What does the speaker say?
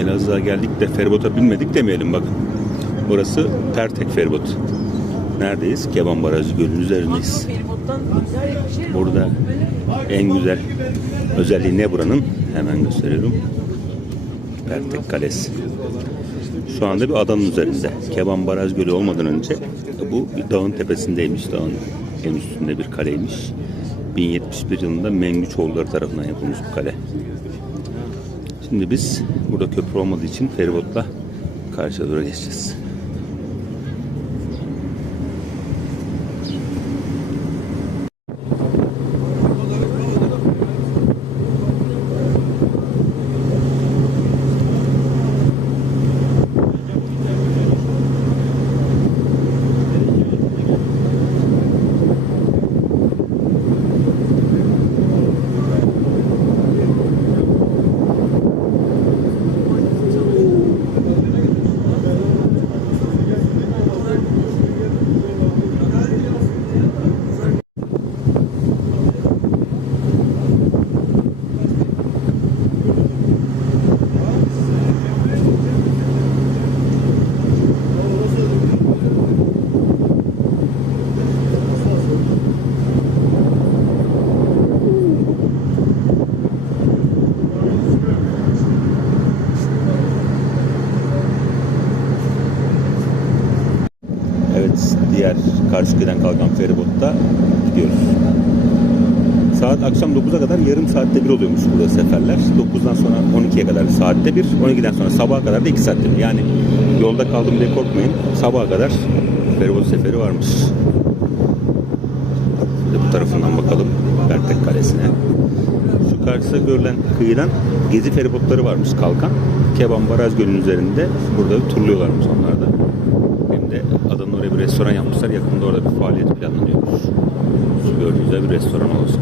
Elazığ'a geldik de feribota binmedik demeyelim bakın. Burası Pertek feribot. Neredeyiz? Keban Barajı Gölü'nün üzerindeyiz. Burada en güzel özelliği ne buranın? Hemen gösteriyorum. Pertek Kalesi. Şu anda bir adanın üzerinde. Keban Baraj Gölü olmadan önce bu bir dağın tepesindeymiş. Dağın en üstünde bir kaleymiş. 1071 yılında Mengüçoğulları tarafından yapılmış bu kale. Şimdi biz burada köprü olmadığı için feribotla karşıya doğru geçeceğiz. Diğer Karşıyaka'dan kalkan feribotta gidiyoruz. Saat akşam 9'a kadar yarım saatte bir oluyormuş burada seferler. 9'dan sonra 12'ye kadar saatte bir, 12'den sonra sabaha kadar da 2 saatte bir. Yani yolda kaldım diye korkmayın. Sabaha kadar feribot seferi varmış. De bu tarafından bakalım Bertek Kalesi'ne. Şu karşıda görülen kıyıdan gezi feribotları varmış kalkan. Keban Baraj Gölü'nün üzerinde burada turluyorlarmış onlar da. Hem de adanın oraya bir restoran yapmışlar. Yakında orada bir faaliyet planlanıyormuş. Şu gördüğünüz bir restoran olacak.